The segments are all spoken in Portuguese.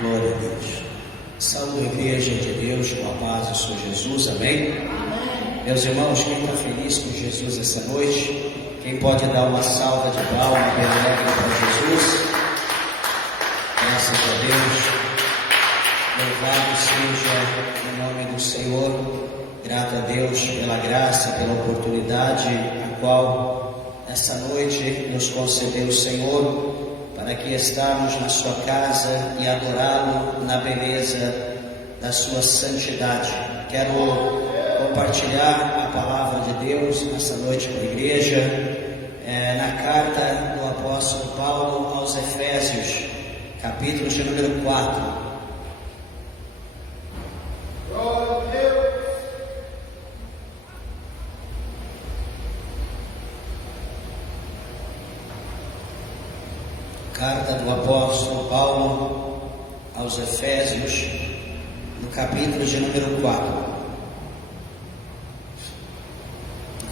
Glória a Deus. Saúde a igreja de Deus com a paz do Senhor Jesus, amém? Meus irmãos, quem está feliz com Jesus essa noite, quem pode dar uma salva de palmas bem alegre para Jesus? Graças a Deus. Louvado seja o nome do Senhor. Grato a Deus pela graça, pela oportunidade a qual essa noite nos concedeu o Senhor, para que estarmos na sua casa e adorá-lo na beleza da sua santidade. Quero compartilhar a palavra de Deus nessa noite com a igreja, na carta do apóstolo Paulo aos Efésios, capítulo de número 4. Carta do apóstolo Paulo aos Efésios, no capítulo de número 4.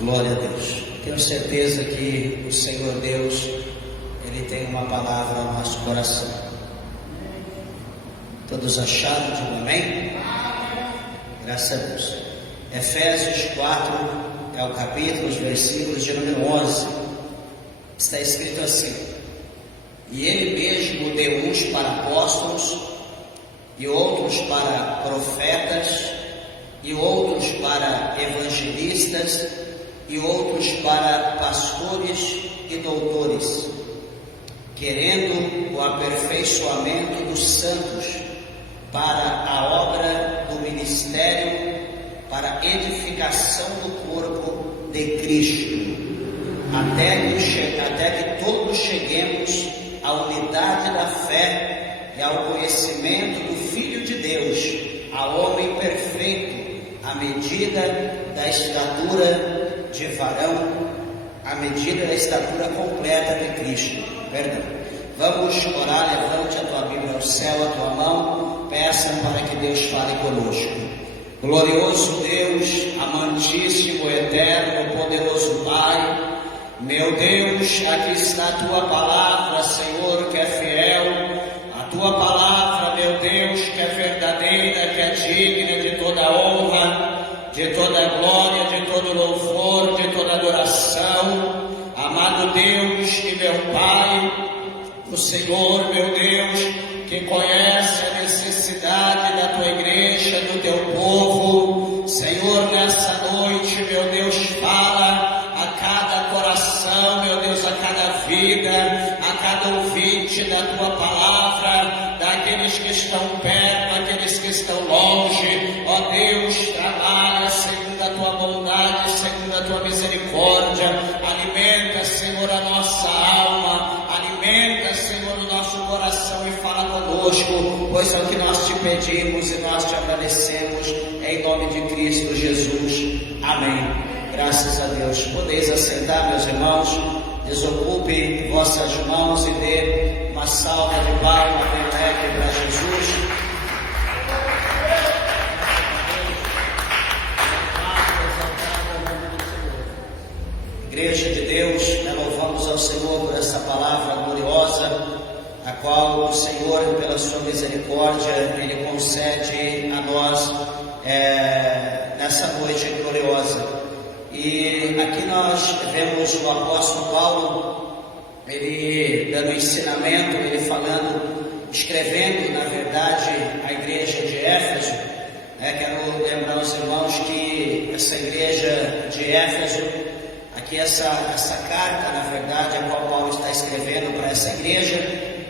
Glória a Deus. Tenho certeza que o Senhor Deus, Ele tem uma palavra ao nosso coração. Todos acharam? Digo amém? Graças a Deus. Efésios 4 é o capítulo, os versículos de número 11. Está escrito assim: e Ele mesmo deu uns para apóstolos, e outros para profetas, e outros para evangelistas, e outros para pastores e doutores, querendo o aperfeiçoamento dos santos para a obra do ministério, para edificação do corpo de Cristo, até que todos cheguemos à unidade da fé e ao conhecimento do Filho de Deus, ao homem perfeito, à medida da estatura de varão, à medida da estatura completa de Cristo. Perdão. Vamos orar. Levante a tua Bíblia ao céu, a tua mão, peça para que Deus fale conosco. Glorioso Deus, amantíssimo, eterno, poderoso Pai, meu Deus, aqui está a tua palavra, Senhor, que é fiel, a tua palavra, meu Deus, que é verdadeira, que é digna de toda honra, de toda glória, de todo louvor, de toda adoração. Amado Deus e meu Pai, o Senhor, meu Deus, que conhece a necessidade da tua igreja, do teu povo, Senhor, nessa noite, meu Deus, fala a cada coração, meu Deus, a cada vida, a cada ouvinte da tua palavra, daqueles que estão perto, daqueles que estão longe. Ó Deus, trabalha segundo a tua bondade, segundo a tua misericórdia. Alimenta, Senhor, a nossa alma, alimenta, Senhor, o nosso coração e fala conosco, pois é o que nós te pedimos e nós te agradecemos, em nome de Cristo Jesus. Amém. Graças a Deus. Podeis assentar, meus irmãos. Desocupe vossas mãos e dê uma salva de palmas bem alegre para Jesus. Igreja de Deus, louvamos ao Senhor por essa palavra gloriosa, a qual o Senhor, pela sua misericórdia, Ele concede a nós nessa noite gloriosa. E aqui nós vemos o apóstolo Paulo, ele dando ensinamento, ele falando, escrevendo, na verdade, a igreja de Éfeso. Quero lembrar aos irmãos que essa igreja de Éfeso, aqui essa carta, na verdade, a qual Paulo está escrevendo para essa igreja,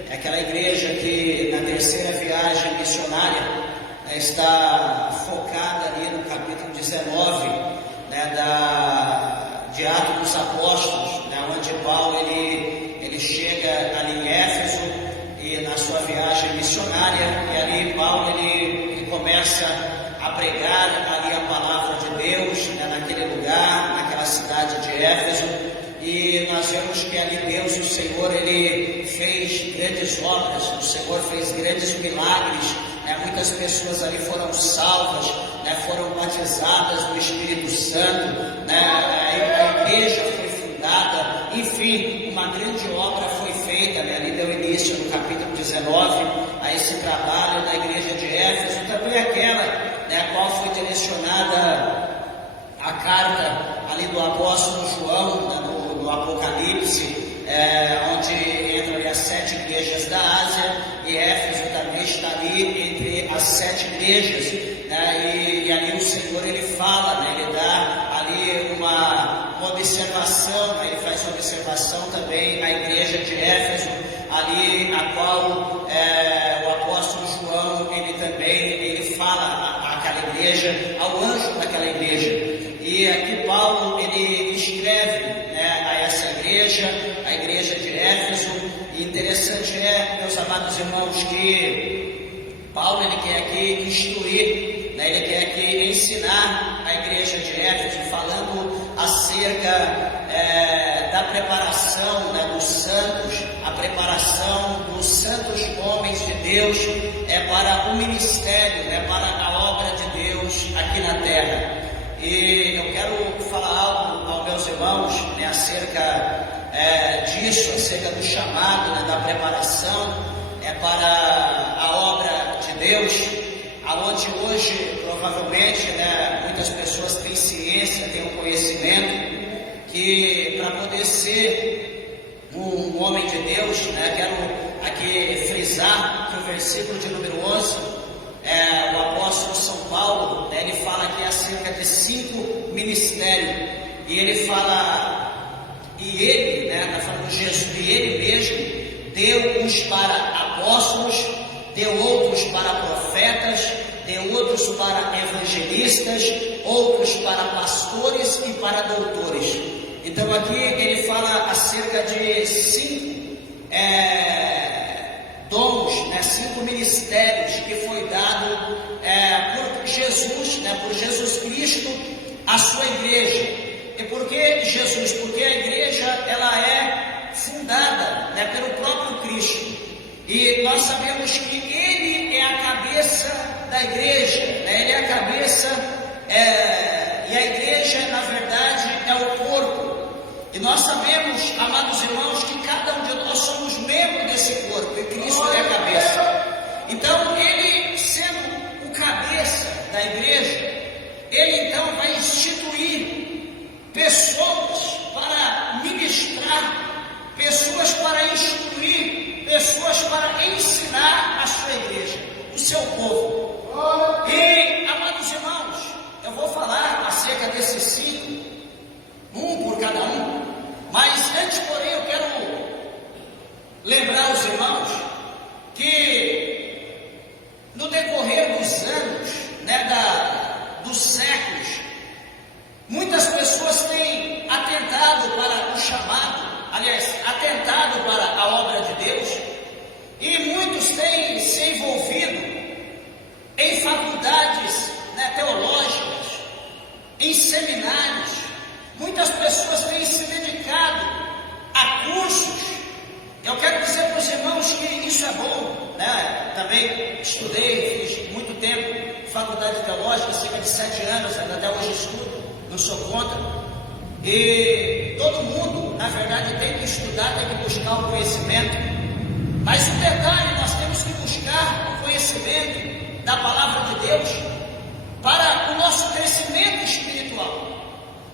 é aquela igreja que na terceira viagem missionária está focada ali no capítulo 19, de Atos dos Apóstolos, onde Paulo ele chega ali em Éfeso e na sua viagem missionária, e ali Paulo ele começa a pregar ali a palavra de Deus, naquele lugar, naquela cidade de Éfeso. E nós vemos que ali Deus, o Senhor, Ele fez grandes obras, o Senhor fez grandes milagres, muitas pessoas ali foram salvas, foram batizadas no Espírito Santo, a igreja foi fundada, enfim, uma grande obra foi feita, ali deu início no capítulo 19, a esse trabalho da igreja de Éfeso, também aquela, a qual foi direcionada a carta ali do apóstolo João, no Apocalipse, onde entram ali as 7 igrejas da Ásia, e Éfeso também está ali entre as 7 igrejas, e ali o Senhor ele fala, ele dá ali uma observação, ele faz observação também à igreja de Éfeso, ali a qual o apóstolo João ele fala àquela igreja, ao anjo daquela igreja. E aqui Paulo ele escreve a essa igreja, a igreja de Éfeso. E interessante meus amados irmãos, que Paulo ele quer aqui instruir, ele quer aqui ensinar a igreja de Éfeso, falando acerca da preparação dos santos, a preparação dos santos homens de Deus para o ministério, para a obra de Deus aqui na terra. E eu quero falar algo aos meus irmãos acerca disso, acerca do chamado, da preparação para a obra de Deus, aonde hoje provavelmente muitas pessoas têm ciência, têm um conhecimento que para poder ser um homem de Deus, quero aqui frisar que o versículo de número 11, o apóstolo São Paulo, ele fala aqui acerca de 5 ministérios, e ele fala, e ele, está falando de Jesus, e ele mesmo deu uns para apóstolos, deu outros para profetas, deu outros para evangelistas, outros para pastores e para doutores. Então aqui ele fala acerca de 5 dons, 5 ministérios que foi dado por Jesus, por Jesus Cristo à sua igreja. E por que Jesus? Porque a igreja ela é fundada pelo próprio Cristo, e nós sabemos que Ele é a cabeça da igreja, Ele é a cabeça, e a igreja na verdade é o corpo. E nós sabemos, amados irmãos, que cada um de nós somos membros desse corpo, e Cristo é a cabeça. Então, Ele sendo o cabeça da igreja, Ele então vai instituir pessoas para ministrar, pessoas para instruir, pessoas para ensinar a sua igreja, o seu povo. E, amados irmãos, eu vou falar acerca desses 5, um por cada um, mas antes, porém, eu quero lembrar os irmãos que no decorrer dos anos, dos séculos, muitas pessoas têm atentado para o chamado, atentado para a obra de Deus, e muitos têm se envolvido em faculdades teológicas, em seminários. Muitas pessoas têm se dedicado a cursos. Eu quero dizer para os irmãos que isso é bom, Também estudei, fiz muito tempo faculdade teológica, cerca de 7 anos, até hoje estudo, não sou contra. E todo mundo, na verdade, tem que estudar, tem que buscar o conhecimento. Mas o detalhe, nós temos que buscar o conhecimento da palavra de Deus para o nosso crescimento espiritual,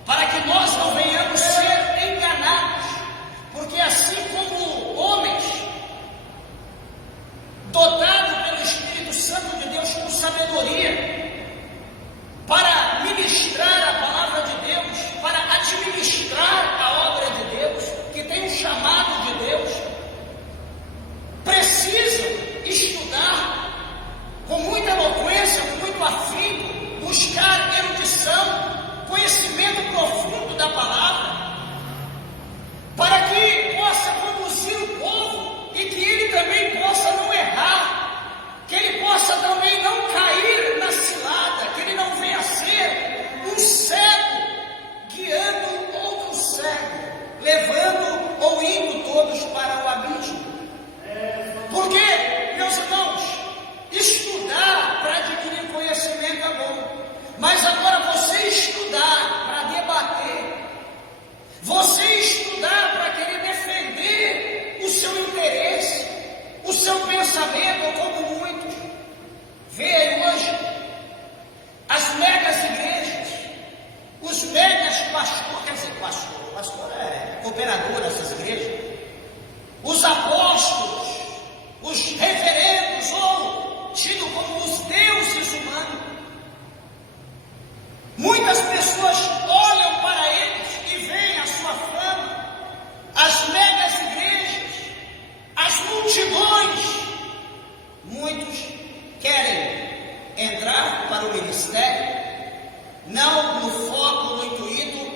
para que nós não venhamos ser enganados, porque assim como homens dotados pelo Espírito Santo de Deus com sabedoria para ministrar a palavra de Deus, para administrar a obra de Deus, que tem um chamado de Deus, precisam estudar com muita eloquência, com muito afinco, buscar erudição, conhecimento profundo da palavra, para que possa conduzir o povo e que ele também possa não errar, que ele possa também não cair na cilada, que ele não venha a ser um cego guiando outro cego, levando ou indo todos para o abismo. Porque, meus irmãos, estudar para adquirir conhecimento é bom, mas agora você estudar pastor, quer dizer, pastor é cooperador dessas igrejas, os apóstolos, os reverendos, ou tido como os deuses humanos. Muitas pessoas olham para eles e veem a sua fama, as megas igrejas, as multidões. Muitos querem entrar para o ministério, não no foco, no intuito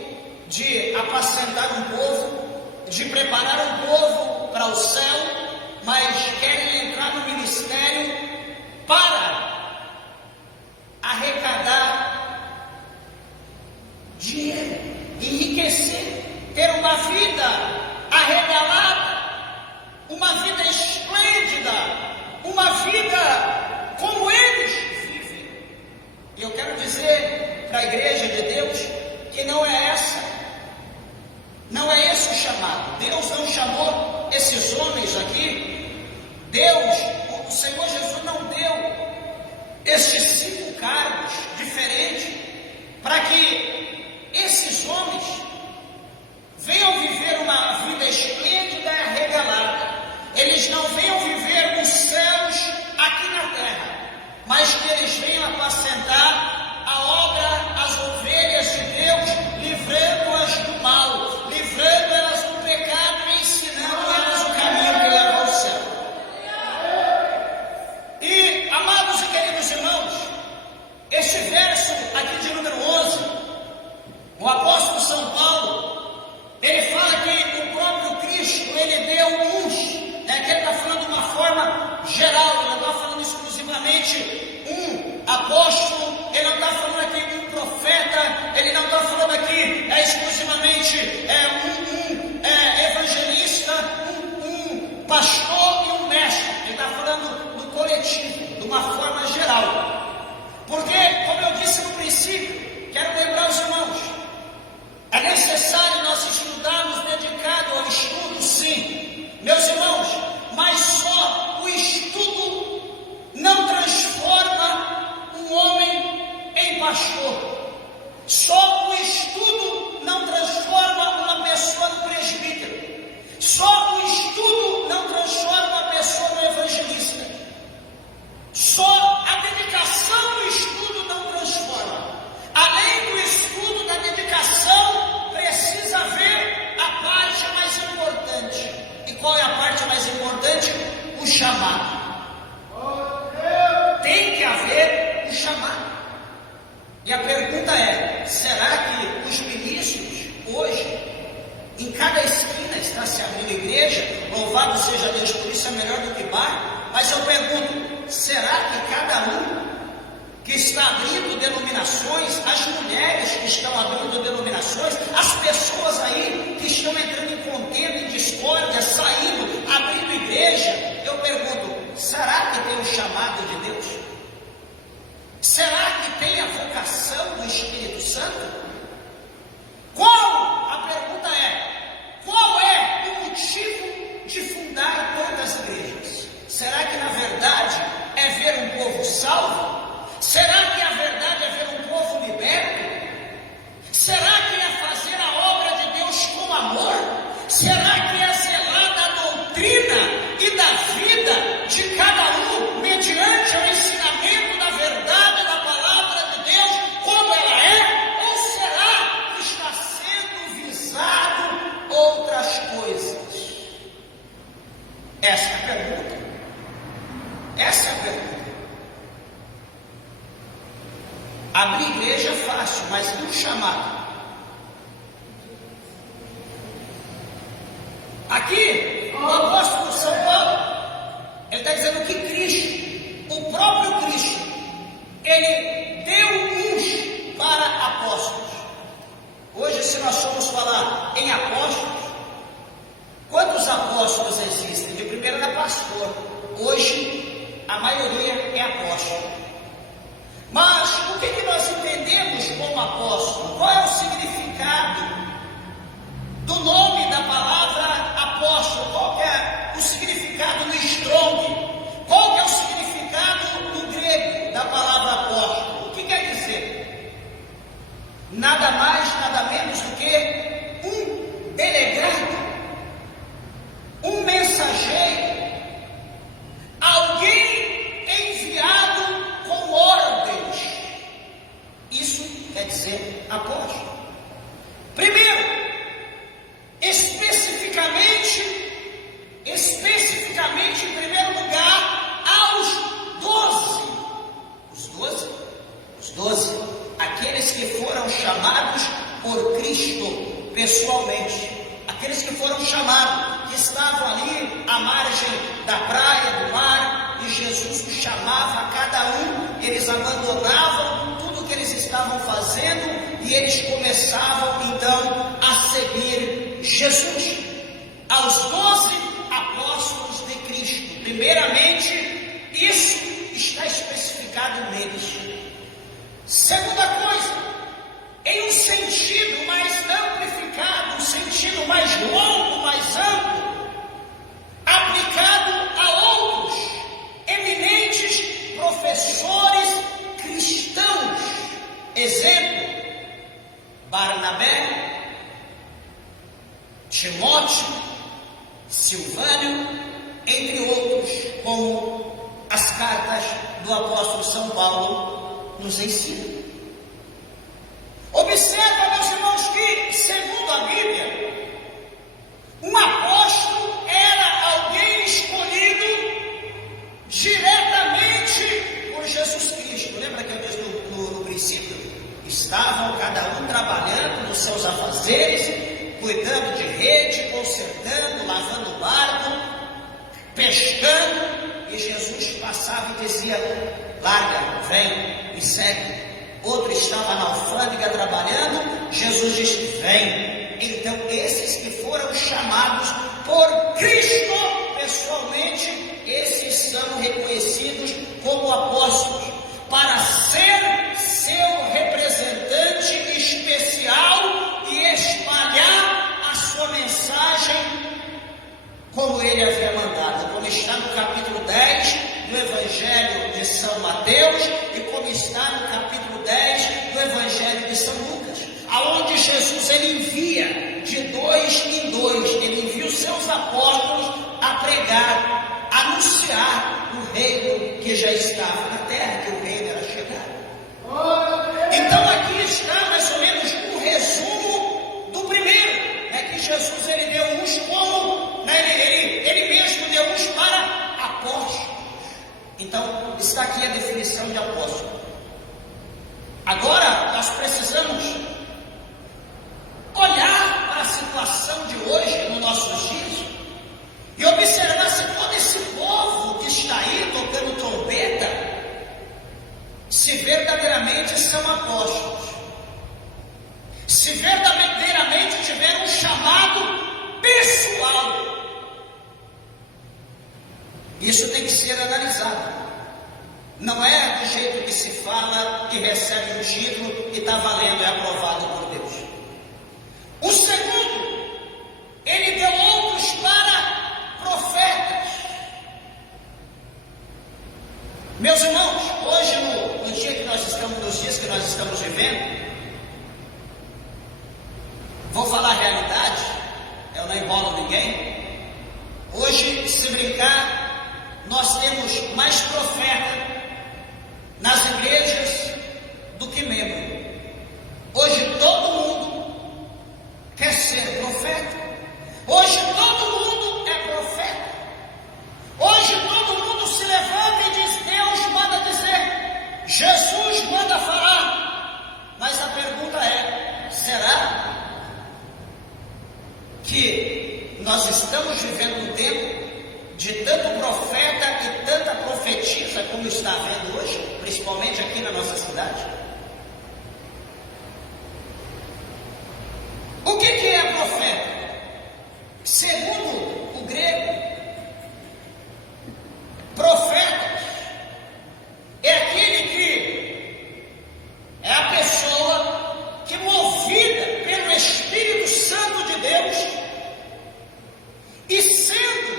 de apacentar um povo, de preparar um povo para o céu, mas querem entrar no ministério para arrecadar dinheiro, enriquecer, ter uma vida arregalada, uma vida esplêndida, uma vida como eles vivem. E eu quero dizer para a igreja de Deus que não é esse o chamado. Deus não chamou esses homens aqui, o Senhor Jesus não deu estes 5 cargos diferentes para que esses homens venham viver uma vida esplêndida e arregalada. Eles não venham viver os céus aqui na terra, mas que eles venham apacentar a obra, as ovelhas de Deus, livrando-as do mal, livrando elas do pecado e ensinando elas o caminho que leva ao céu. E, amados e queridos irmãos, este verso aqui de número 11, o apóstolo São Paulo, ele fala que o próprio Cristo, ele deu uns, que ele está falando de uma forma geral, ele não está falando exclusivamente um apóstolo, ele não está falando aqui um profeta, ele não está falando aqui exclusivamente um evangelista, um pastor e um mestre, ele está falando do coletivo, de uma forma geral. Porque, como eu disse no princípio, quero lembrar os irmãos, é necessário nós estudarmos dedicado ao estudo, sim, meus irmãos, mas só o estudo não transforma um homem em pastor. Só o estudo não transforma uma pessoa no presbítero. Só o estudo não transforma uma pessoa no evangelista. Só a dedicação do estudo não transforma. Além do estudo, da dedicação, precisa haver a parte mais importante. E qual é a parte mais importante? O chamado. Tem que haver o chamado. E a pergunta é: será que os ministros hoje, em cada esquina está se abrindo igreja? Louvado seja Deus por isso, é melhor do que bar. Mas eu pergunto, será que cada um que está abrindo denominações, as mulheres que estão abrindo denominações, as pessoas aí que estão entrando em contenda, em discórdia, saindo, abrindo igreja, eu pergunto, será que tem o chamado de Deus? Será que tem a vocação do Espírito Santo? A pergunta é, qual é o motivo de fundar tantas igrejas? Será que na verdade é ver um povo salvo? Será que a verdade é ver um povo liberto? Será que é fazer a obra de Deus com amor? Será que é zelar da doutrina e da vida de cada um mediante o ensinamento da verdade da palavra de Deus como ela é? Ou será que está sendo visado outras coisas? Essa é a pergunta. Essa é a pergunta. Abrir igreja é fácil, mas e o chamado? Aqui, o apóstolo São Paulo, ele está dizendo que Cristo, o próprio Cristo, ele deu uns para apóstolos. Hoje, se nós formos falar em apóstolos, quantos apóstolos existem? De primeiro era pastor, hoje a maioria é apóstolo. Mas o que nós entendemos como apóstolo? Qual é o significado do nome da palavra apóstolo? Qual é o significado do Strong? Qual é o significado do grego da palavra apóstolo? O que quer dizer? Nada mais, nada menos do que um delegado, um mensageiro, alguém enviado com ordens. Isso quer dizer apóstolo. Primeiro, especificamente, em primeiro lugar, aos 12. Os 12, aqueles que foram chamados por Cristo pessoalmente, aqueles que foram chamados, que estavam ali à margem da praia, do mar, e Jesus os chamava a cada um. Eles abandonavam tudo o que eles estavam fazendo e eles começavam então a seguir Jesus. Aos 12 apóstolos de Cristo, primeiramente, isso está especificado neles. Segunda coisa, em um sentido mais amplificado, um sentido mais longo, mais amplo, aplicado a outros eminentes professores cristãos. Exemplo, Barnabé, Timóteo, Silvânio, entre outros, como as cartas do apóstolo São Paulo nos ensinam. Observa, meus irmãos, que, segundo a Bíblia, um apóstolo era alguém escolhido diretamente por Jesus Cristo. Lembra que eu disse no princípio? Estavam cada um trabalhando nos seus afazeres, cuidando de rede, consertando, lavando o barco, pescando, e Jesus passava e dizia: larga, vem, me segue. Outro estava na alfândega trabalhando, Jesus disse: vem. Então esses que foram chamados por Cristo pessoalmente, esses são reconhecidos como apóstolos, para ser seu representante especial e espalhar a sua mensagem como ele havia mandado, como está no capítulo 10 do Evangelho de São Mateus e como está no capítulo 10 do Evangelho de São Lucas, aonde Jesus ele envia de 2 em 2, ele envia os seus apóstolos a pregar, a anunciar o reino que já estava na terra, que o reino era chegado. Então aqui está mais ou menos um resumo do primeiro, que Jesus ele deu uns como, ele mesmo deu uns para apóstolos. Então está aqui a definição de apóstolo. Agora nós precisamos olhar para a situação de hoje, nos nossos dias, e observar se todo esse povo que está aí tocando trombeta, se verdadeiramente são apóstolos, se verdadeiramente tiveram um chamado pessoal. Isso tem que ser analisado. Não é do jeito que se fala e recebe um título e está valendo, é aprovado por Deus. O segundo, ele deu outros para profetas. Meus irmãos, hoje no dia que nós estamos, nos dias que nós estamos vivendo, vou falar a realidade, eu não embolo ninguém. Hoje, se brincar, nós temos mais profeta nas igrejas do que membro. Hoje todo mundo quer ser profeta. Hoje todo mundo é profeta. Hoje todo mundo se levanta e diz: Deus manda dizer, Jesus manda falar. Mas a pergunta é: será que nós estamos vivendo um tempo de tanto profeta e tanta profetisa como está havendo hoje, principalmente aqui na nossa cidade? O que é profeta? Segundo o grego, profeta é aquele que é a pessoa que, movida pelo Espírito Santo de Deus e sendo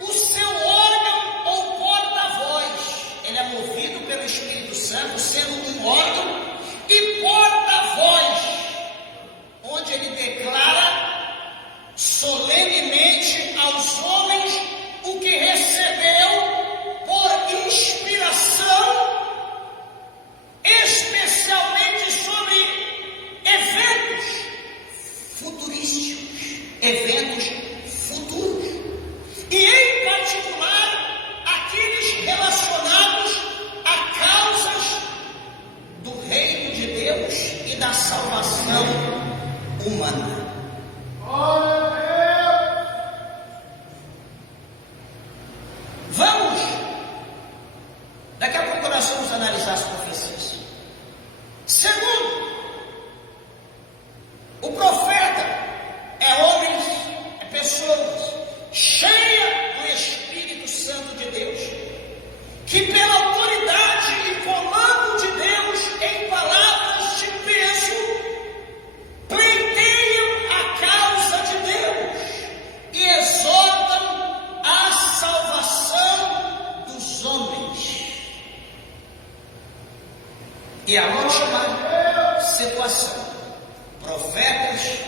o seu órgão ou porta-voz, ele é movido pelo Espírito Santo, sendo um órgão e porta-voz, da salvação humana. Vamos, daqui a pouco nós vamos analisar as profecias. Segundo, o profeta é homens, é pessoas cheia do Espírito Santo de Deus, que pela autoridade e comando de Deus, em palavras de peso, pleiteiam a causa de Deus e exortam a salvação dos homens. E a última situação: profetas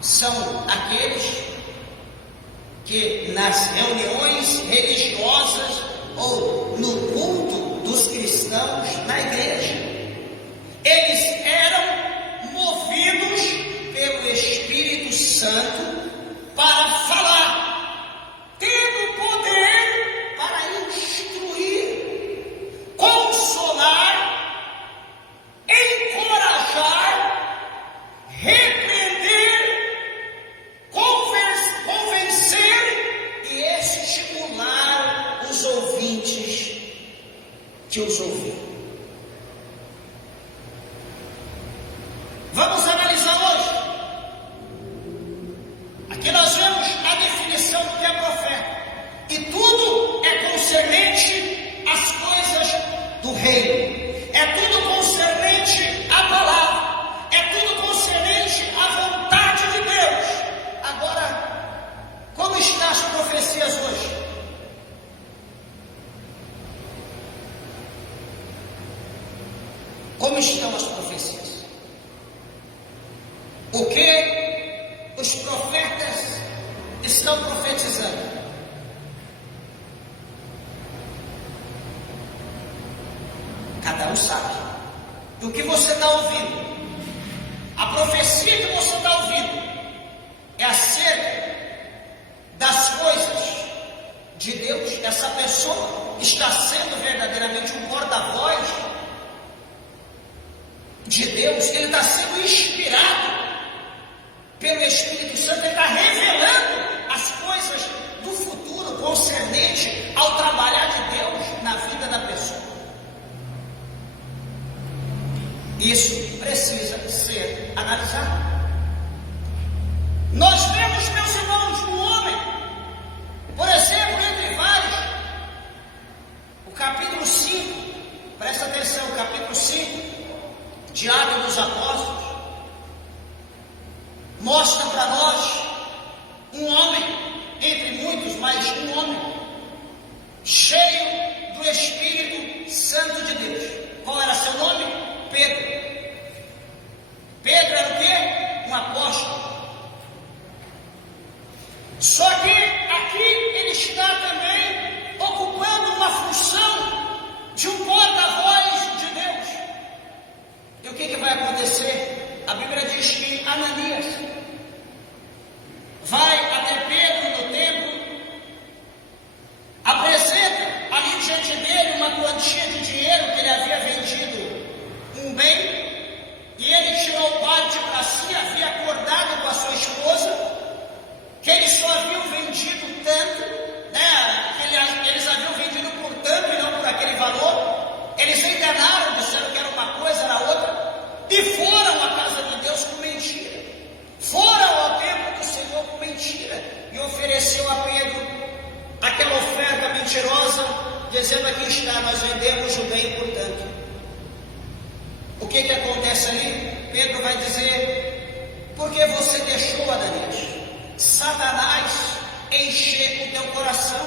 são aqueles que nas reuniões religiosas ou no culto dos cristãos na igreja, eles eram movidos pelo Espírito Santo para falar, tendo poder para instruir, consolar, encorajar, repreender, convencer e estimular os ouvintes que os ouviram. Vamos analisar hoje. Aqui nós vemos a definição do que é profeta. E tudo é concernente às coisas do reino. É tudo concernente à palavra. É tudo concernente à vontade de Deus. Agora, como estão as profecias hoje? Como estão as profecias? O que os profetas estão profetizando? Cada um sabe. E o que você está ouvindo? A profecia que você está ouvindo é acerca das coisas de Deus? Essa pessoa está sendo verdadeiramente um porta-voz de Deus? Ele está sendo inspirado pelo Espírito Santo? Ele está revelando as coisas do futuro concernente ao trabalhar de Deus na vida da pessoa? Isso precisa ser analisado. Nós vemos, meus irmãos, um homem, por exemplo, entre vários, o capítulo 5, presta atenção, o capítulo 5 de Atos dos Apóstolos, mostra para nós um homem, entre muitos, mas um homem, cheio do Espírito Santo de Deus. Qual era seu nome? Pedro. Pedro era o quê? Um apóstolo. Só que aqui ele está também ocupando uma função de um porta-voz de Deus. E o que vai acontecer? A Bíblia diz que Ananias vai até Pedro no templo, apresenta ali diante dele uma quantia de dinheiro que ele havia vendido um bem, e ele tirou parte para si, havia acordado com a sua esposa que eles só haviam vendido tanto, né? Eles haviam vendido por tanto e não por aquele valor. Eles enganaram, disseram que era uma coisa, era outra, e foram à casa de Deus com mentira. Foram ao templo do Senhor com mentira e ofereceu a Pedro aquela oferta mentirosa, dizendo: aqui está, nós vendemos o bem por tanto. O que acontece ali? Pedro vai dizer: por que você deixou, Ananias, Satanás encher o teu coração?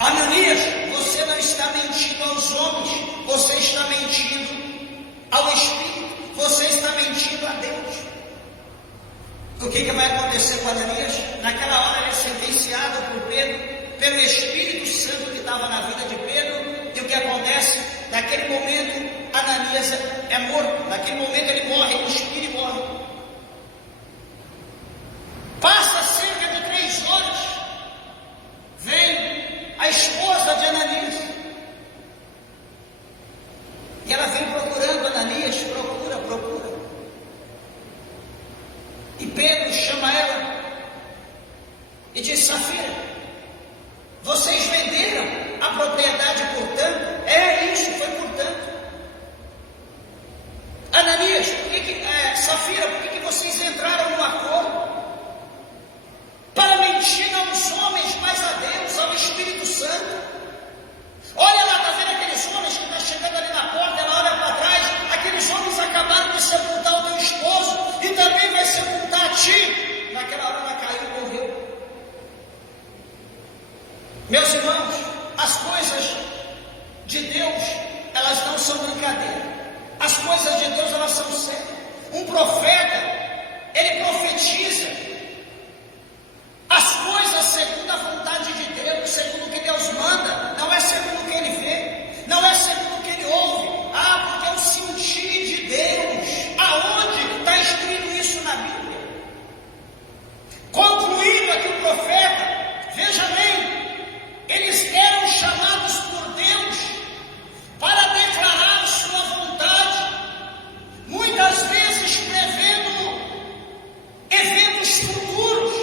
Ananias, você não está mentindo aos homens, você está mentindo ao Espírito, você está mentindo a Deus. O que vai acontecer com Ananias? Naquela hora ele é sentenciado por Pedro, pelo Espírito Santo que estava na vida de Pedro. E o que acontece? Naquele momento Ananias é morto. Naquele momento ele morre, o Espírito morre. Passa cerca de 3 horas, vem a esposa de Ananias, e ela vem procurando Ananias disse: Safira, vocês venderam a propriedade por tanto? Isso foi por tanto. Ananias, Safira, por que vocês entraram no acordo? Para mentir não aos homens, mas a Deus, ao Espírito Santo. Olha lá, está vendo aqueles homens que estão chegando ali na porta? Ela olha para trás, aqueles homens acabaram de sepultar o teu esposo e também vai sepultar a ti. Naquela hora ela caiu e morreu. Meus irmãos, as coisas de Deus, elas não são brincadeira. As coisas de Deus, elas são sérias. Um profeta, ele profetiza as coisas segundo a vontade de Deus, segundo o que Deus manda. Não é segundo o que ele vê, não é segundo o que ele ouve. Porque é o sentir de Deus. Aonde está escrito isso na Bíblia? Concluindo aqui o profeta, veja bem, eles eram chamados por Deus para declarar sua vontade, muitas vezes prevendo eventos futuros,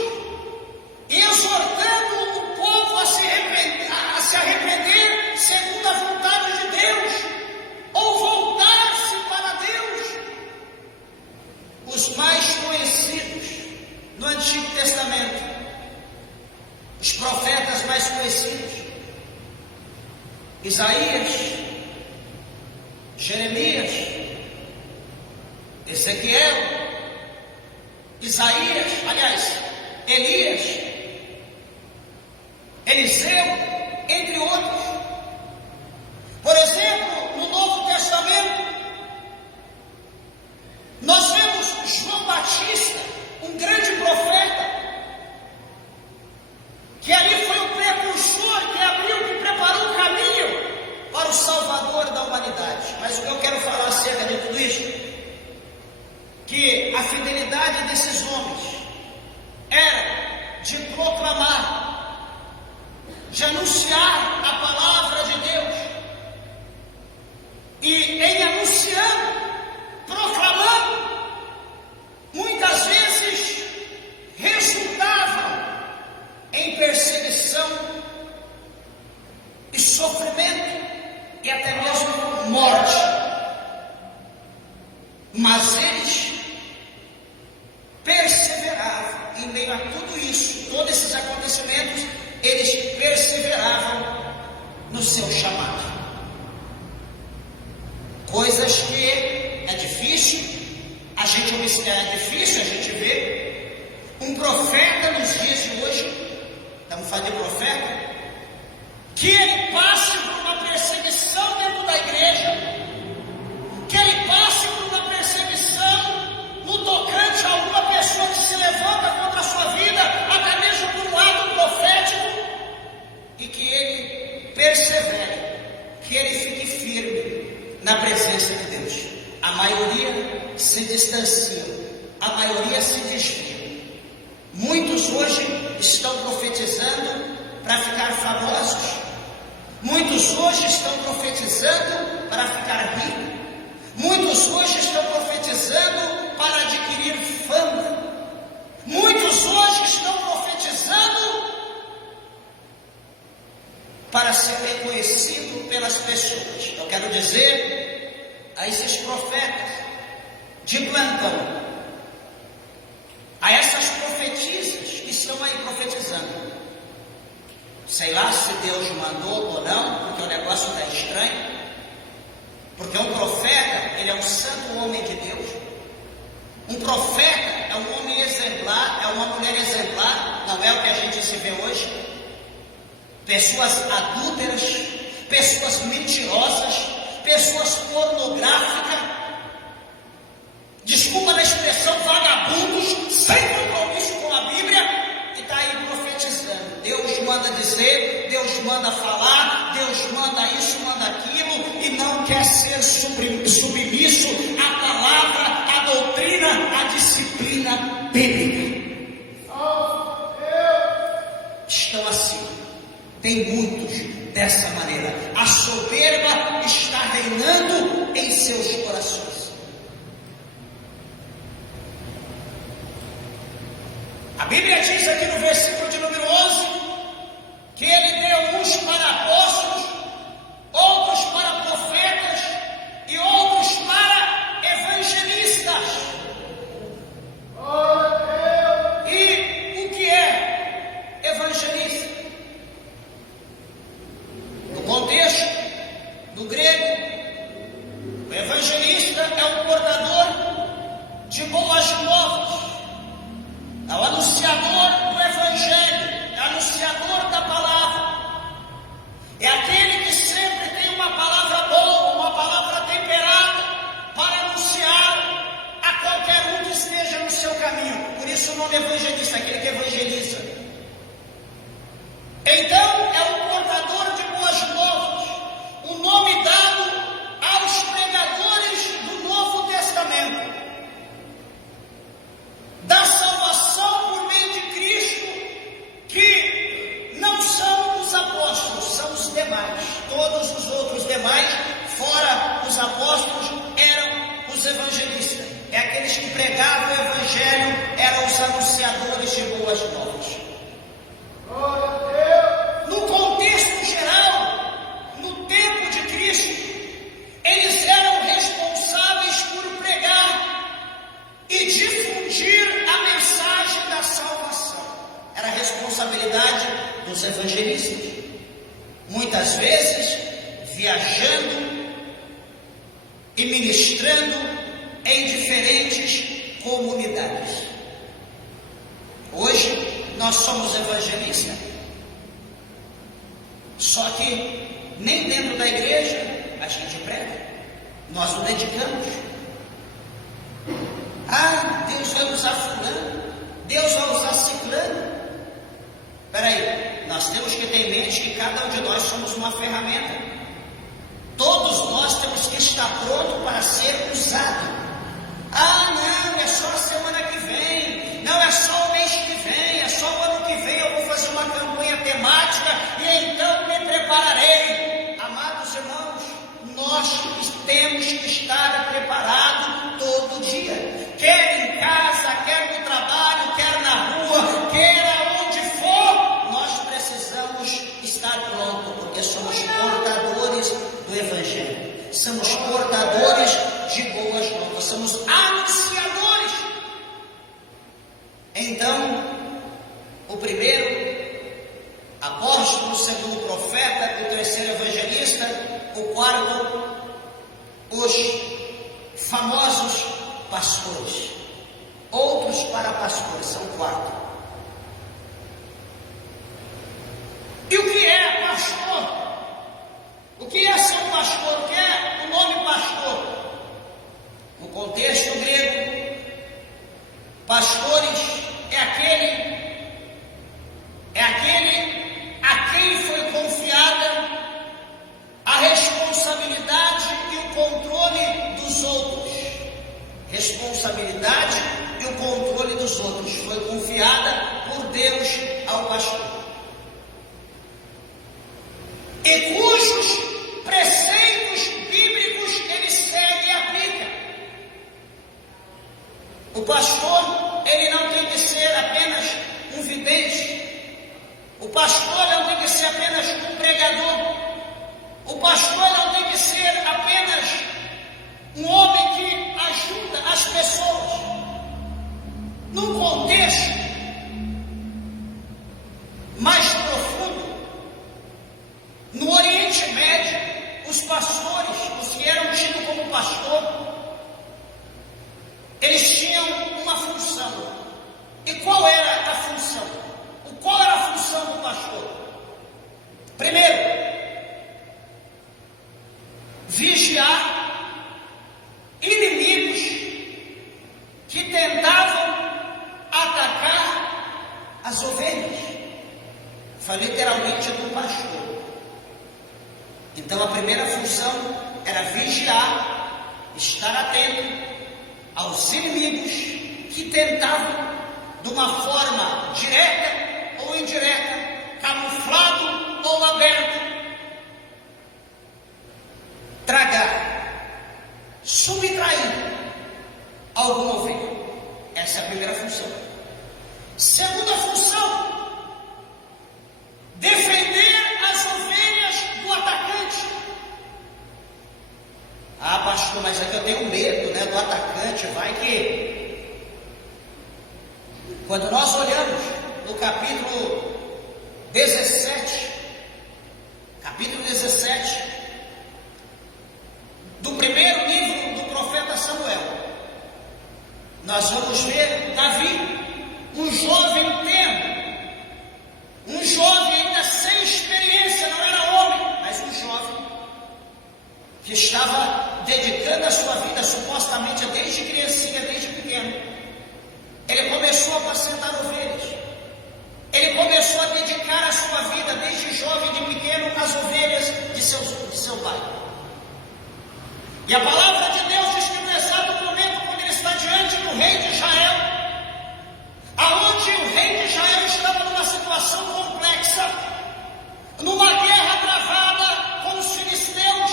exortando o povo a se arrepender segundo a vontade de Deus, ou voltar-se para Deus. Os mais conhecidos no Antigo Testamento, os profetas mais conhecidos: Isaías, Jeremias, Ezequiel, Elias, Eliseu, entre outros. Por exemplo, no Novo Testamento, nós vemos João Batista, um grande profeta, que ali foi o precursor, que abriu, que preparou o caminho para o Salvador da humanidade. Mas o que eu quero falar acerca de tudo isso, que a fidelidade desses homens era de proclamar, de anunciar a palavra de Deus, e em anunciando, proclamando, muitas vezes resultavam em perseguição e sofrimento e até mesmo morte. Mas eles perseveravam em meio a tudo isso, todos esses acontecimentos, eles perseveravam no seu chamado. Coisas que é difícil a gente vê um profeta nos dias de hoje, estamos falando de profeta, que ele passe por uma perseguição dentro da igreja, que ele passe por uma perseguição no tocante a alguma pessoa que se levanta contra a sua vida, até mesmo por um ato profético, e que ele persevere, que ele fique firme na presença de Deus. A maioria se distancia, a maioria se desvia. Muitos hoje estão profetizando para ficar famosos, muitos hoje estão profetizando para ficar ricos, muitos hoje estão profetizando para adquirir fama, muitos hoje estão profetizando para ser reconhecido pelas pessoas. Eu quero dizer a esses profetas de plantão, a essas profetisas que estão aí profetizando, sei lá se Deus mandou ou não, porque o negócio está estranho, porque um profeta, ele é um santo homem de Deus, um profeta é um homem exemplar, é uma mulher exemplar, não é o que a gente se vê hoje. Pessoas adúlteras, pessoas mentirosas, pessoas pornográficas, desculpa na expressão, vagabundos, sem compromisso com a Bíblia, e está aí profetizando. Deus manda dizer, Deus manda falar, Deus manda isso, manda aquilo, e não quer ser submisso à palavra, à doutrina, à disciplina bíblica. Estão assim. Tem muitos dessa maneira. A soberba está reinando em seus corações. A Bíblia diz aqui no versículo de número uns para apóstolos, outros para profetas e outros para evangelistas. E o que é evangelista? No contexto, no grego, o evangelista é o portador de boas novas, é o anunciador do evangelho, é o anunciador da palavra, é aquele que sempre tem uma palavra boa, uma palavra temperada para anunciar a qualquer um que esteja no seu caminho. Por isso o nome evangelista, aquele que evangeliza. Então é o portador de boas novas, o nome dado aos pregadores do Novo Testamento, da salvação por meio de Cristo, que não são os apóstolos, são os demais. Todos os outros demais, fora os apóstolos, eram os evangelistas. É aqueles que pregavam o evangelho, eram os anunciadores de boas novas. No contexto geral, no tempo de Cristo, eles eram responsáveis por pregar e difundir a mensagem da salvação. Era a responsabilidade dos evangelistas. Muitas vezes, viajando e ministrando em diferentes comunidades. Hoje, nós somos evangelistas, só que nem dentro da igreja a gente prega, nós o dedicamos. Deus vai usar fulano, Deus vai usar ciclano. Espera aí, nós temos que ter em mente que cada um de nós somos uma ferramenta. Todos nós temos que estar pronto para ser usado. Não, é só a semana que vem, não é só o mês que vem, é só o ano que vem eu vou fazer uma campanha temática e então me prepararei. Amados irmãos, nós temos que estar preparados todo dia, quer em casa, quer no trabalho, quer na rua, quer aonde for, nós precisamos estar prontos, porque somos portadores do Evangelho, somos portadores de boas novas, somos anunciadores. Então, o primeiro, apóstolo, o segundo, profeta, o terceiro, evangelista, o quarto, os famosos pastores. Outros para pastores, são quatro. E o que é pastor? O que é ser um pastor? O que é o nome pastor? No contexto grego, pastores é aquele a quem foi confiada a responsabilidade e o controle dos outros. Responsabilidade e o controle dos outros foi confiada por Deus ao pastor, e cujos preceitos bíblicos ele segue e aplica. O pastor, ele não tem que ser apenas um vidente. O pastor não tem que ser apenas um pregador. O pastor não tem que ser apenas um homem que ajuda as pessoas. Num contexto mais profundo, no Oriente Médio, os pastores, os que eram tidos como pastor, eles tinham uma função. E qual era a função? Qual era a função do pastor? Primeiro, vigiar inimigos que tentavam atacar as ovelhas. Foi literalmente do pastor. Então a primeira função era vigiar, estar atento aos inimigos que tentavam, de uma forma direta ou indireta, camuflado ou aberto, tragar, subtrair alguma ovelha. Essa é a primeira função. Segunda função, defender as ovelhas Ah, pastor, mas é que eu tenho medo, né, do atacante, vai que... Quando nós olhamos no capítulo 17, do primeiro livro do profeta Samuel, nós vamos ver Davi, um jovem tenro, um jovem ainda sem experiência, não era homem, mas um jovem que estava dedicando a sua vida supostamente desde criancinha, desde pequeno. Ele começou a apacentar ovelhas, ele começou a dedicar a sua vida desde jovem, de pequeno, às ovelhas de seu pai. E a palavra de Deus diz que no exato momento, quando ele está diante do rei de Israel, aonde o rei de Israel estava numa situação complexa, numa guerra travada com os filisteus,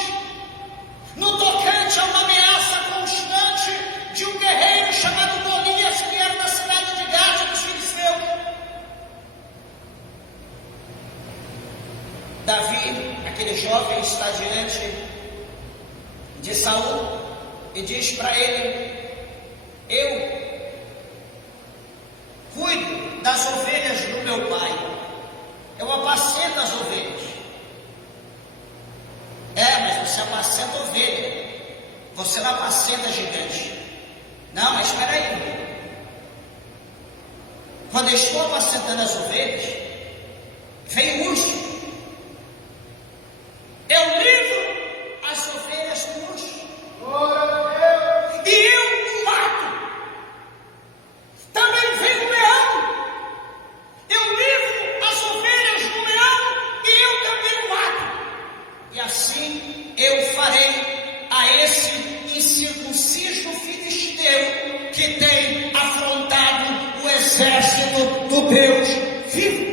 no tocante a uma ameaça constante de um guerreiro chamado Golias, que era da cidade de Gade dos filisteus. Davi, aquele jovem, está diante de Saul e diz para ele: eu cuido das ovelhas do meu pai, eu apacento as ovelhas. Mas você apacenta ovelha, você não apacenta gigante. Não, mas espera aí, quando eu estou apacentando as ovelhas, vem urso, eu livro as ovelhas do urso, e eu o mato. Também vem o leão, eu livro as ovelhas do leão, e eu também o mato. E assim eu farei a esse incircunciso filisteu que tem afrontado o exército do Deus vivo.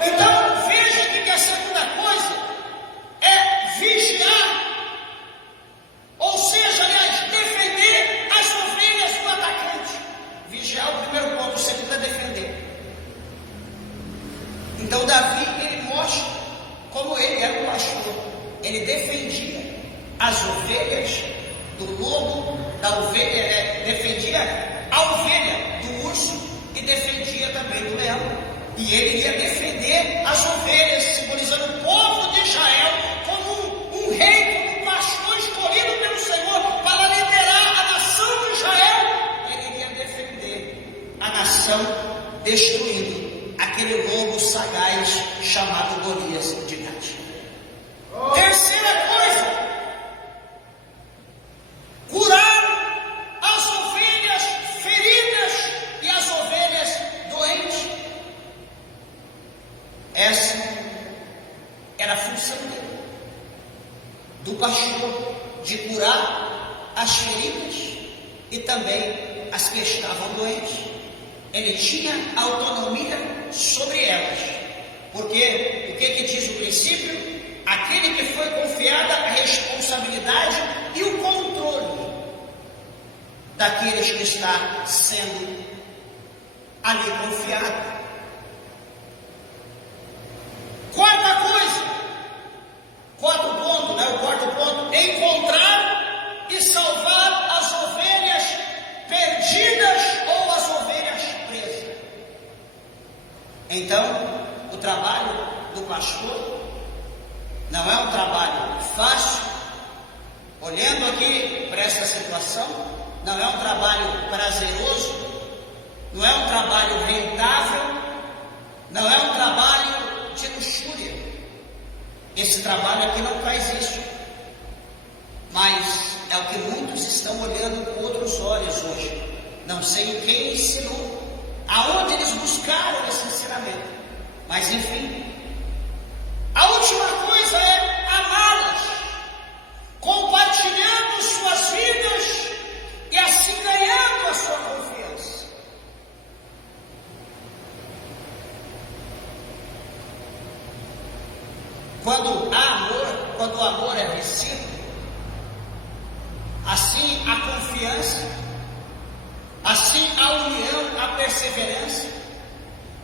Então veja que a segunda coisa é vigiar, ou seja, aliás, defender as ovelhas do atacante. Vigiar é o primeiro ponto, o segundo é defender. Então Davi, ele mostra como ele era o pastor. Ele defendia as ovelhas do lobo, da ovelha, defendia a ovelha do urso e defendia também do leão. E ele ia defender as ovelhas, simbolizando o povo de Israel como um rei, como um pastor escolhido pelo Senhor para liderar a nação de Israel. Ele ia defender a nação, destruindo aquele lobo sagaz chamado Golias de Gade. Terceira coisa, curar as ovelhas feridas e as ovelhas doentes. Essa era a função dele, do pastor, de curar as feridas e também as que estavam doentes. Ele tinha autonomia sobre elas, porque o que diz o princípio? Aquele que foi confiada a responsabilidade e o controle daqueles que está sendo ali confiado. Quarto ponto, o quarto ponto, encontrar e salvar as ovelhas perdidas ou as ovelhas presas. Então, o trabalho do pastor não é um trabalho fácil. Olhando aqui para essa situação, não é um trabalho prazeroso, não é um trabalho rentável, não é um trabalho de luxúria. Esse trabalho aqui não faz isso, mas é o que muitos estão olhando com outros olhos hoje. Não sei quem ensinou, aonde eles buscaram esse ensinamento, mas enfim. A última coisa é amá-las, compartilhando suas vidas e assim ganhando a sua confiança. Quando o amor é recíproco, assim a confiança, assim a união, a perseverança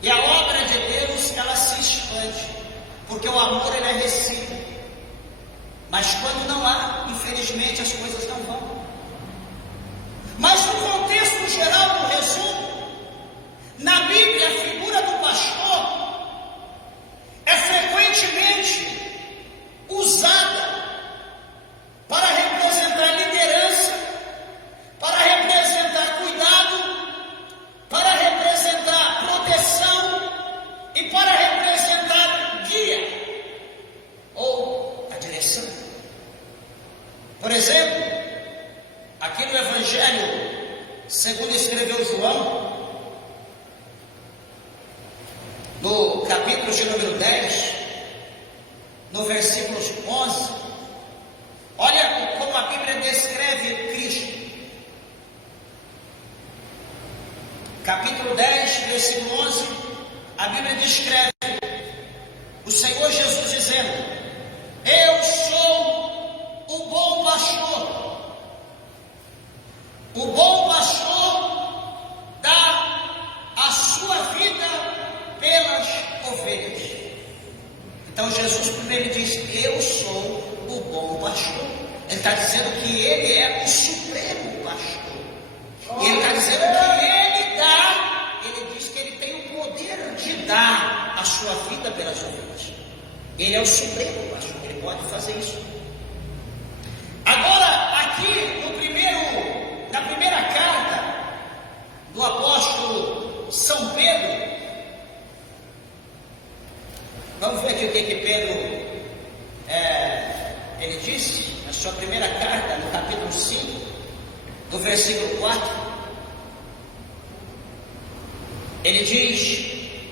e a obra de Deus, ela se expande, porque o amor ele é recíproco. Mas quando não há, infelizmente as coisas não vão. Mas no contexto geral, no resumo, na Bíblia a figura do pastor é frequentemente usada para representar liderança, para representar cuidado, para representar proteção e para representar guia ou a direção. Por exemplo, aqui no Evangelho, segundo escreveu João, no capítulo de número 10, no versículos 11, olha como a Bíblia descreve Cristo. Capítulo 10, versículo 11, a Bíblia descreve o Senhor Jesus dizendo: eu sou o bom pastor. O bom pastor dá a sua vida pelas ovelhas. Então Jesus primeiro diz: eu sou o bom pastor. Ele está dizendo que ele é o supremo pastor. E ele está dizendo que ele dá, ele diz que ele tem o poder de dar a sua vida pelas ovelhas. Ele é o supremo pastor, ele pode fazer isso. Agora, aqui na primeira carta do apóstolo São Pedro, vamos ver aqui o que Pedro ele disse na sua primeira carta, no capítulo 5, do versículo 4. Ele diz: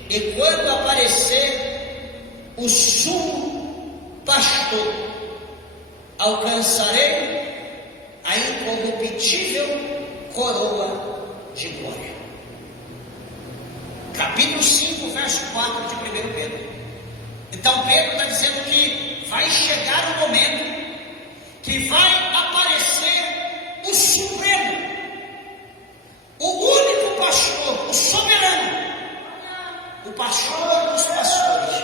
e quando aparecer o sumo pastor, alcançarei a incorruptível coroa de glória. Capítulo 5, verso 4 de 1 Pedro. Então Pedro está dizendo que vai chegar o momento que vai aparecer o supremo, o único pastor, o soberano, o pastor dos pastores.